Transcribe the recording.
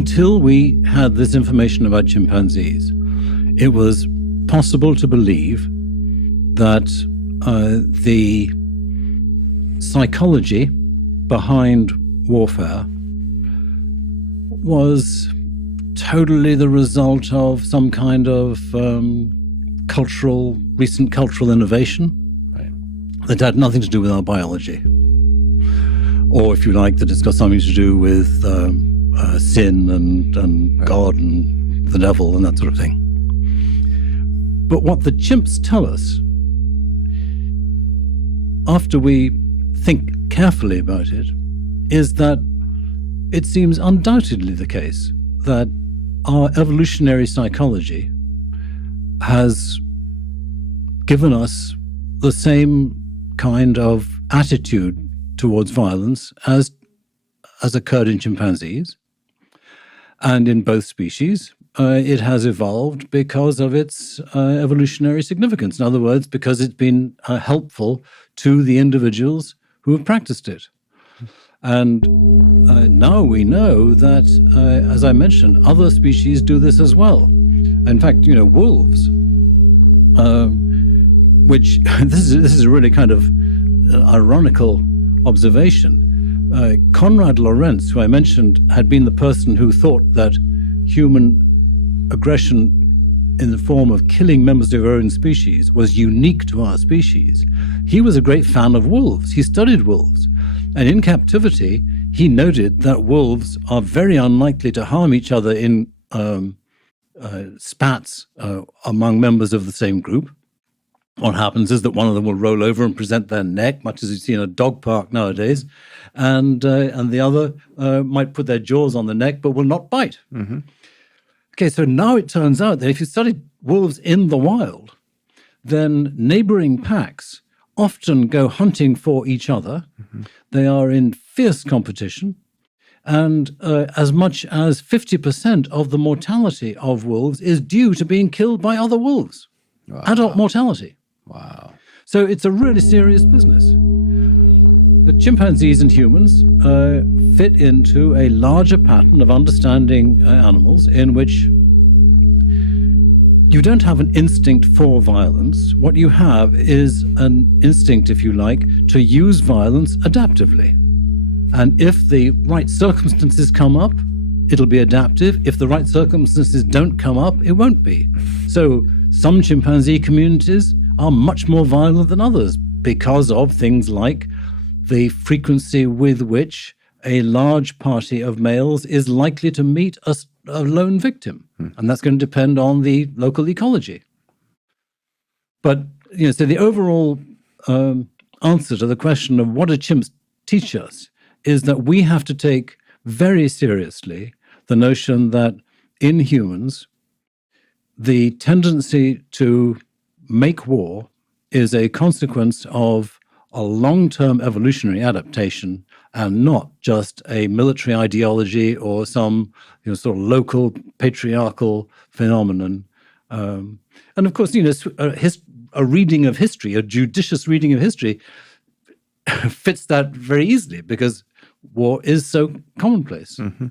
until we had this information about chimpanzees, it was possible to believe that the psychology behind warfare was totally the result of some kind of recent cultural innovation that had nothing to do with our biology. Or, if you like, that it's got something to do with sin and God and the devil and that sort of thing. But what the chimps tell us, after we think carefully about it, is that it seems undoubtedly the case that our evolutionary psychology has given us the same kind of attitude towards violence as occurred in chimpanzees. And in both species, it has evolved because of its evolutionary significance. In other words, because it's been helpful to the individuals who have practiced it. And now we know that, as I mentioned, other species do this as well. In fact, wolves, which this is a really kind of ironical observation. Konrad Lorenz, who I mentioned, had been the person who thought that human aggression in the form of killing members of our own species was unique to our species. He was a great fan of wolves. He studied wolves. And in captivity, he noted that wolves are very unlikely to harm each other in spats among members of the same group. What happens is that one of them will roll over and present their neck, much as you see in a dog park nowadays, and the other might put their jaws on the neck but will not bite. Mm-hmm. Okay, so now it turns out that if you study wolves in the wild, then neighboring packs often go hunting for each other. Mm-hmm. They are in fierce competition, and as much as 50% of the mortality of wolves is due to being killed by other wolves. Wow. Adult mortality. Wow. So it's a really serious business. The chimpanzees and humans fit into a larger pattern of understanding animals in which you don't have an instinct for violence. What you have is an instinct, if you like, to use violence adaptively. And if the right circumstances come up, it'll be adaptive. If the right circumstances don't come up, it won't be. So some chimpanzee communities are much more violent than others because of things like the frequency with which a large party of males is likely to meet a lone victim. And that's going to depend on the local ecology. But, so the overall answer to the question of what do chimps teach us is that we have to take very seriously the notion that in humans, the tendency to make war is a consequence of a long-term evolutionary adaptation and not just a military ideology or some sort of local patriarchal phenomenon. And of course, a reading of history, a judicious reading of history fits that very easily because war is so commonplace. Mm-hmm.